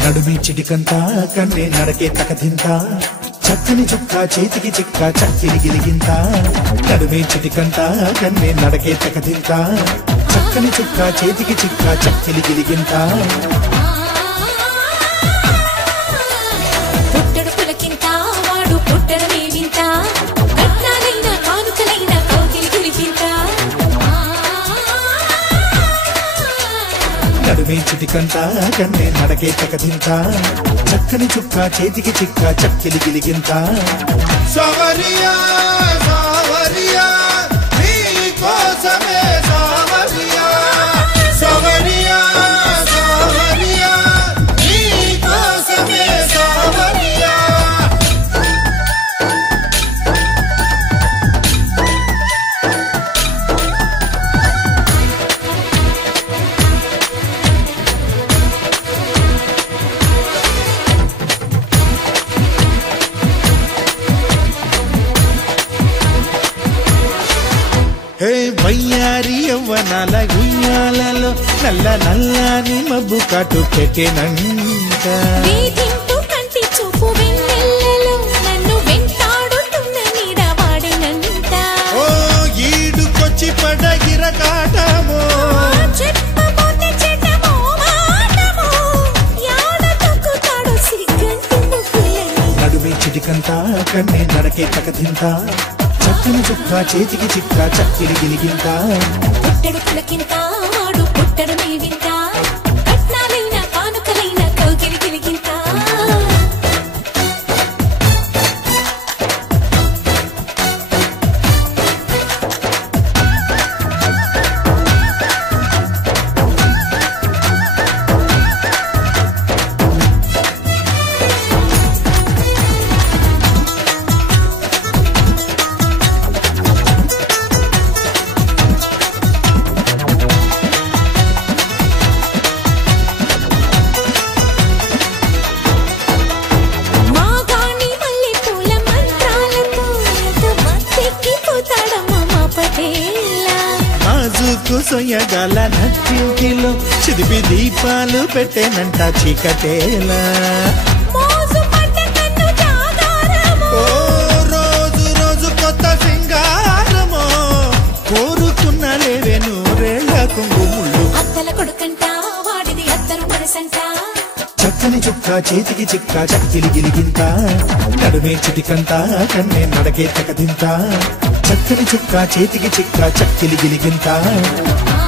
నడుమి చిటికంతా కన్నే నడకే తకదింత చక్కని చుక్క చేతికి చిక్క చక్కిలి గిలిగింత నడుమి చిటికంతా కన్నే నడకే తకదింత చక్కని చుక్క చేతికి చిక్క చక్కిలి గిలిగింత పుట్టడు పులకింత వాడు పుట్టడు మేలింత కట్నాలైన కానుకలైన కౌగిలి గిలిగింత నడుమి చిటికంతా కన్నే నడకే తకదింత చక్కని చుక్క చేతికి చిక్క చక్కిలి గిలిగింత సావరియా సావరియా నీ కోసమే సావరియా సావరియా సావరియా నీ కోసమే సావరియా హే వయ్యారి యవ్వనాల ఉయ్యాలలో నల్ల నల్లని మబ్బు కాటు పెట్టేనంట వేధింపు కంటి చూపు వెన్నెల్లలో నన్ను వెంటాడుతున్న నీడ వాడినంట ఓ ఈడుకొచ్చి పడగిర కాటమో చెప్పబోతే చెడ్డమో మాటమో యాడ తొక్కుతాడు సిగ్గంటు ముగ్గులని నడుమి చిటికంతా కన్నే నడకే తకదింత చక్కని చుక్క చేతికి చిక్క చక్కిలి గిలిగింత పుట్టడు పులకింత వాడు పుట్టడు మేలింత కట్నాలైన కానుకలైన కౌగిలి గిలిగింత మాగాణి మల్లెపూల మంత్రాలతో ఎంత మత్తెక్కిపోతాడమ్మా మా పటేలా నాజుకు సొయ్యగల నట్టింటిలో చిదిపి దీపాలు పెట్టేనంట చీకటేలా మోజు పడ్డ కన్ను జాగారమో ఓ రోజు రోజు కొత్త సింగారమో కోరుకున్న లేవే నూరేళ్ల కుంగుముళ్ళు అత్తల కొడుకంట వాడిది అత్తరు మనసంట చక్కని చుక్క చేతికి చిక్క చక్కిలి గిలిగింత నడుమే చిటికంత కన్నే నడకే తకదింత చక్కని చుక్క చేతికి చిక్క చక్కిలి గిలిగింత ఆ